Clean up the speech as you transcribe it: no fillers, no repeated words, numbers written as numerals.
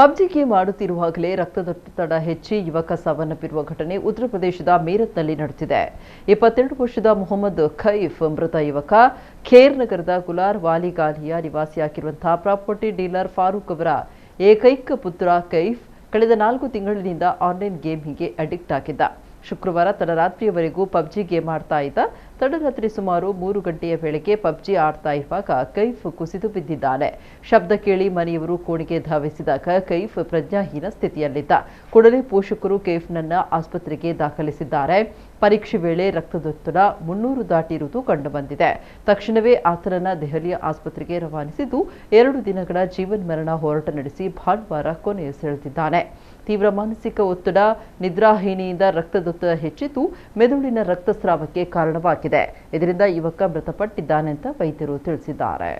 PUBG game ಆಡುತ್ತಿರುವಾಗಲೇ ರಕ್ತದೊತ್ತಡ ಹೆಚ್ಚಿ ಯುವಕ ಸಾವನ್ನಪ್ಪಿರುವ ಘಟನೆ ಉತ್ತರ ಪ್ರದೇಶದ ಮೀರತ್ನಲ್ಲಿ ನಡೆದಿದೆ. 22 ವರ್ಷದ ಮೊಹಮ್ಮದ್ ಖೈಫ್ ಮೃತ ಯುವಕ ಖೇರ್ ನಗರದ ಗುಲಾರ್ ವಾಲಿಗಾಲಿಯ ನಿವಾಸಿಯಾಗಿರುವಂತಹ ಪ್ರಾಪರ್ಟಿ ಡೀಲರ್ ಫಾರೂಕ್ ಅವರ ಏಕೈಕ ಪುತ್ರ ಖೈಫ್ ಕಳೆದ 4 ತಿಂಗಳಿನಿಂದ ಆನ್ಲೈನ್ ಗೇಮಿಂಗ್ಗೆ ಅಡಿಕ್ಟ್ ಆಗಿದ್ದ. ಶುಕ್ರವಾರ ತಡರಾತ್ರಿಯವರೆಗೂ ಪಬ್ಜಿ ಗೇಮ್ ಆಡ್ತಾ ಇದ್ದ. ತಡರಾತ್ರಿ ಸುಮಾರು 3 ಗಂಟೆಯ ವೇಳೆಗೆ ಪಬ್ಜಿ ಆಡ್ತಾ ಇರುವಾಗ ಕೈಫ್ ಕುಸಿದು ಬಿದ್ದಿದ್ದಾನೆ. ಶಬ್ದ ಕೇಳಿ ಮನೆಯವರು ಕೋಣೆಗೆ ಧಾವಿಸಿದಾಗ ಕೈಫ್ ಪ್ರಜ್ಞಾಹೀನ ಸ್ಥಿತಿಯಲ್ಲಿದ್ದ. ಕೂಡಲೇ ಪೋಷಕರು ಕೈಫ್ನನ್ನ ಆಸ್ಪತ್ರೆಗೆ ದಾಖಲಿಸಿದ್ದಾರೆ. ಪರೀಕ್ಷೆ ವೇಳೆ ರಕ್ತದೊತ್ತಡ 300 ದಾಟಿರುವುದು ಕಂಡುಬಂದಿದೆ. ತಕ್ಷಣವೇ ಆತನನ್ನ ದೆಹಲಿಯ ಆಸ್ಪತ್ರೆಗೆ ರವಾನಿಸಿದ್ದು 2 ದಿನಗಳ ಜೀವನ್ಮರಣ ಹೋರಾಟ ನಡೆಸಿ ಭಾನುವಾರ ಕೊನೆಯುಸಿರೆಳೆದಿದ್ದಾನೆ. ತೀವ್ರ ಮಾನಸಿಕ ಒತ್ತಡ, ನಿದ್ರಾಹೀನತೆಯಿಂದ ರಕ್ತದೊತ್ತಡ ಹೆಚ್ಚಿದ್ದು ಮೆದುಳಿನ ರಕ್ತಸ್ರಾವಕ್ಕೆ ಕಾರಣವಾಗಿದೆ. ಇದರಿಂದ ಯುವಕ ಮೃತಪಟ್ಟಿದ್ದಾನೆ ಅಂತ ವೈದ್ಯರು ತಿಳಿಸಿದ್ದಾರೆ.